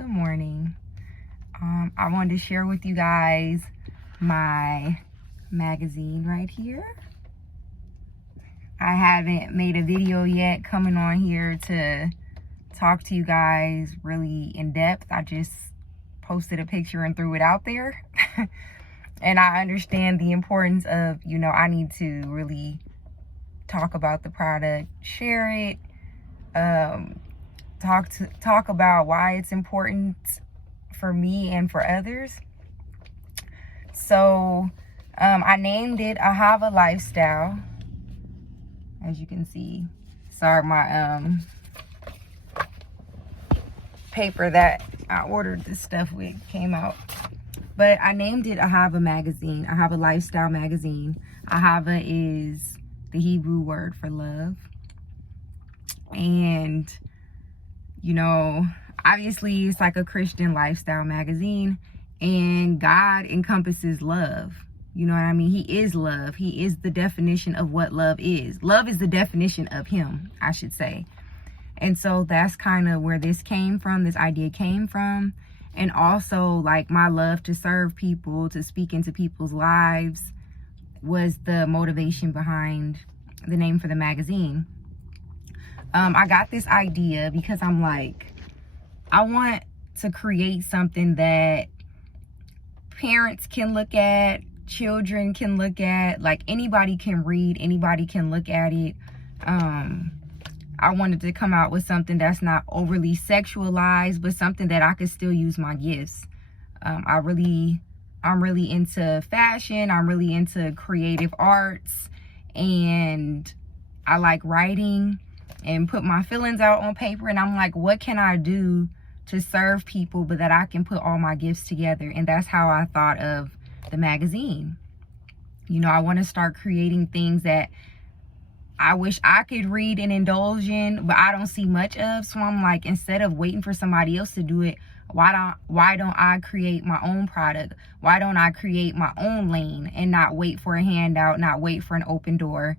Good morning. I wanted to share with you guys my magazine right here. I haven't made a video yet coming on here to talk to you guys really in depth. I just posted a picture and threw it out there. And I understand the importance of, I need to really talk about the product, share it, talk about why it's important for me and for others. So I named it Ahava Lifestyle. As you can see, sorry, my paper that I ordered this stuff with came out, but I named it Ahava magazine, Ahava Lifestyle magazine. Ahava is the Hebrew word for love, and obviously it's like a Christian lifestyle magazine, and God encompasses love. You know what I mean? He is love. He is the definition of what love is. Love is the definition of him, I should say. And so that's kind of where this came from, this idea came from. And also, like, my love to serve people, to speak into people's lives was the motivation behind the name for the magazine. I got this idea because I'm like, I want to create something that parents can look at, children can look at, like anybody can read, anybody can look at it. I wanted to come out with something that's not overly sexualized, but something that I could still use my gifts. I'm really into fashion. I'm really into creative arts, and I like writing and put my feelings out on paper. And I'm like, what can I do to serve people, but that I can put all my gifts together? And that's how I thought of the magazine. I want to start creating things that I wish I could read and indulge in, but I don't see much of. So I'm like, instead of waiting for somebody else to do it, why don't I create my own product? Why don't I create my own lane and not wait for a handout, not wait for an open door?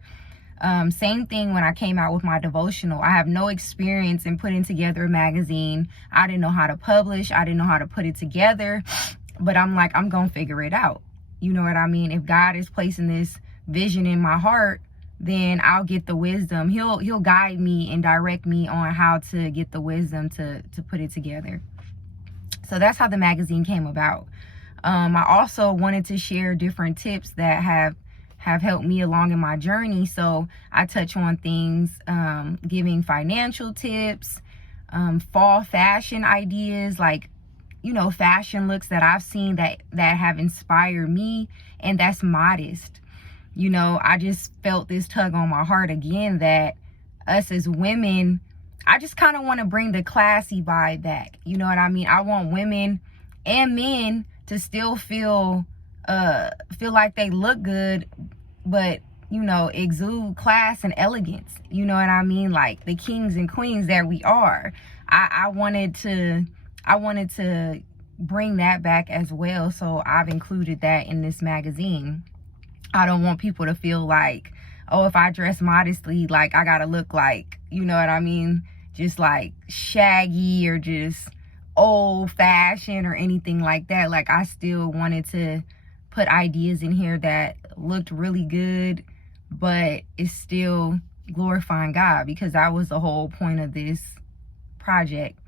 Same thing when I came out with my devotional. I have no experience in putting together a magazine. I didn't know how to publish. I didn't know how to put it together, but I'm like, I'm going to figure it out. You know what I mean? If God is placing this vision in my heart, then I'll get the wisdom. He'll guide me and direct me on how to get the wisdom to put it together. So that's how the magazine came about. I also wanted to share different tips that have helped me along in my journey. So I touch on things, giving financial tips, fall fashion ideas, like, fashion looks that I've seen that have inspired me, and that's modest. I just felt this tug on my heart again that us as women, I just kind of want to bring the classy vibe back. You know what I mean? I want women and men to still feel like they look good, but exude class and elegance. You know what I mean? Like the kings and queens that we are. I wanted to bring that back as well, so I've included that in this magazine. I don't want people to feel like, oh, if I dress modestly, like I gotta look like, you know what I mean, just like shaggy or just old fashioned or anything like that. Like, I still wanted to put ideas in here that looked really good, but it's still glorifying God, because that was the whole point of this project.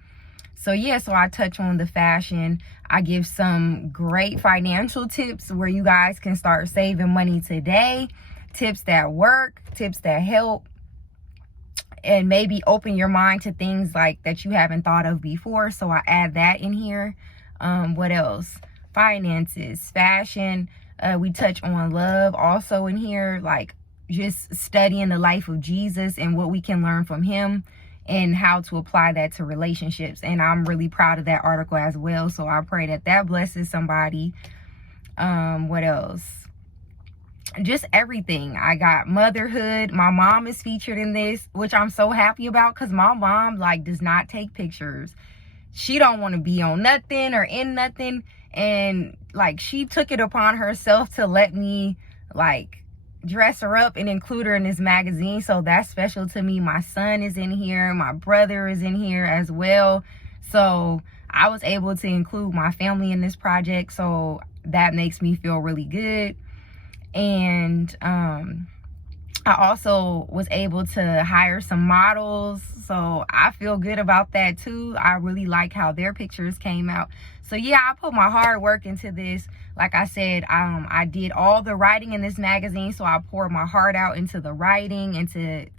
So yeah, so I touch on the fashion. I give some great financial tips where you guys can start saving money today, tips that work, tips that help, and maybe open your mind to things like that you haven't thought of before. So I add that in here. What else? Finances, fashion. We touch on love also in here, like just studying the life of Jesus and what we can learn from him, and how to apply that to relationships. And I'm really proud of that article as well. So I pray that blesses somebody. What else? Just everything. I got motherhood. My mom is featured in this, which I'm so happy about, because my mom does not take pictures. She don't want to be on nothing or in nothing. And she took it upon herself to let me dress her up and include her in this magazine. So that's special to me. My son is in here. My brother is in here as well. So I was able to include my family in this project, so that makes me feel really good. And I also was able to hire some models, so I feel good about that too. I really like how their pictures came out. So yeah, I put my hard work into this. Like I said, I did all the writing in this magazine, so I poured my heart out into the writing and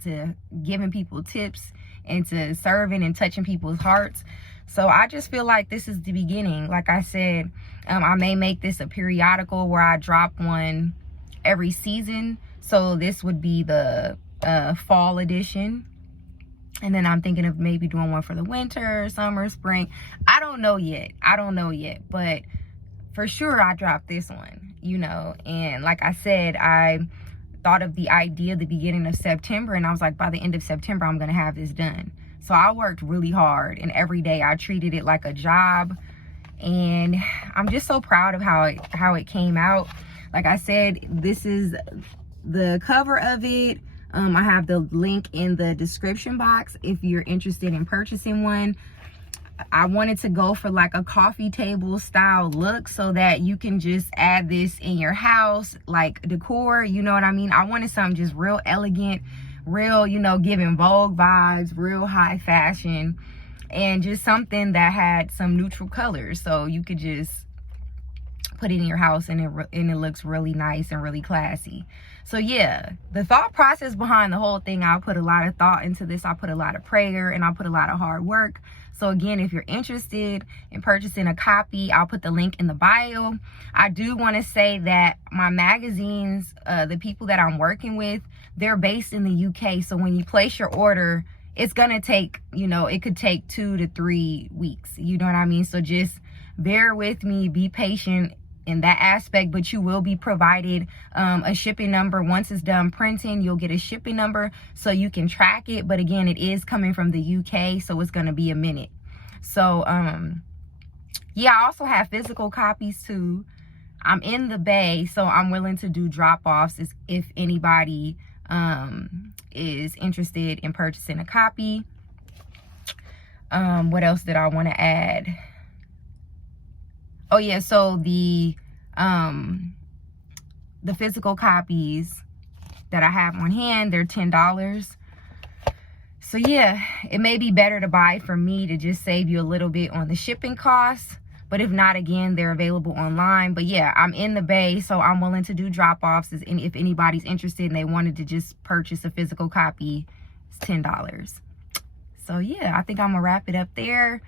to giving people tips and to serving and touching people's hearts. So I just feel like this is the beginning. Like I said, I may make this a periodical where I drop one every season. So this would be the fall edition. And then I'm thinking of maybe doing one for the winter, summer, spring. I don't know yet. But for sure I dropped this one, you know. And like I said, I thought of the idea the beginning of September, and I was like, by the end of September, I'm going to have this done. So I worked really hard, and every day I treated it like a job. And I'm just so proud of how it came out. Like I said, this is the cover of it. I have the link in the description box if you're interested in purchasing one. I wanted to go for like a coffee table style look so that you can just add this in your house, like decor, you know what I mean? I wanted something just real elegant, real, you know, giving Vogue vibes, real high fashion, and just something that had some neutral colors so you could just put it in your house and it looks really nice and really classy. So yeah, the thought process behind the whole thing, I put a lot of thought into this. I put a lot of prayer and I put a lot of hard work. So again, if you're interested in purchasing a copy, I'll put the link in the bio. I do want to say that my magazines, the people that I'm working with, they're based in the UK. So when you place your order, it's gonna take, you know, it could take 2 to 3 weeks, you know what I mean? So just bear with me, be patient in that aspect, but you will be provided a shipping number. Once it's done printing, you'll get a shipping number so you can track it. But again, it is coming from the UK, so it's going to be a minute. So yeah, I also have physical copies too. I'm in the Bay, so I'm willing to do drop-offs if anybody is interested in purchasing a copy. What else did I want to add? Oh yeah, so the physical copies that I have on hand, they're $10. So yeah, it may be better to buy from me to just save you a little bit on the shipping costs. But if not, again, they're available online. But yeah, I'm in the Bay, so I'm willing to do drop-offs. And if anybody's interested and they wanted to just purchase a physical copy, it's $10. So yeah, I think I'm gonna wrap it up there.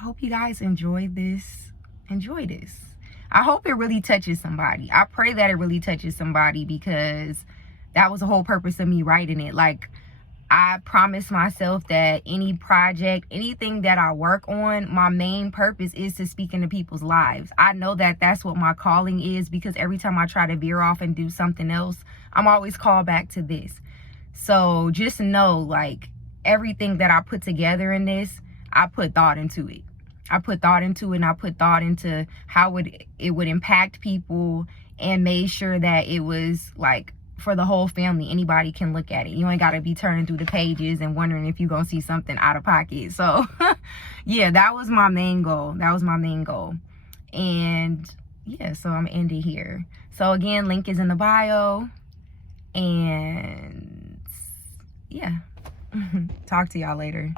I hope you guys enjoy this. I hope it really touches somebody. I pray that it really touches somebody, because that was the whole purpose of me writing it. Like, I promised myself that any project, anything that I work on, my main purpose is to speak into people's lives. I know that that's what my calling is, because every time I try to veer off and do something else, I'm always called back to this. So just know, like, everything that I put together in this, I put thought into it. And I put thought into how it would impact people, and made sure that it was like for the whole family. Anybody can look at it. You ain't got to be turning through the pages and wondering if you're going to see something out of pocket. So yeah, that was my main goal. And yeah, so I'm ending here. So again, link is in the bio. And yeah, talk to y'all later.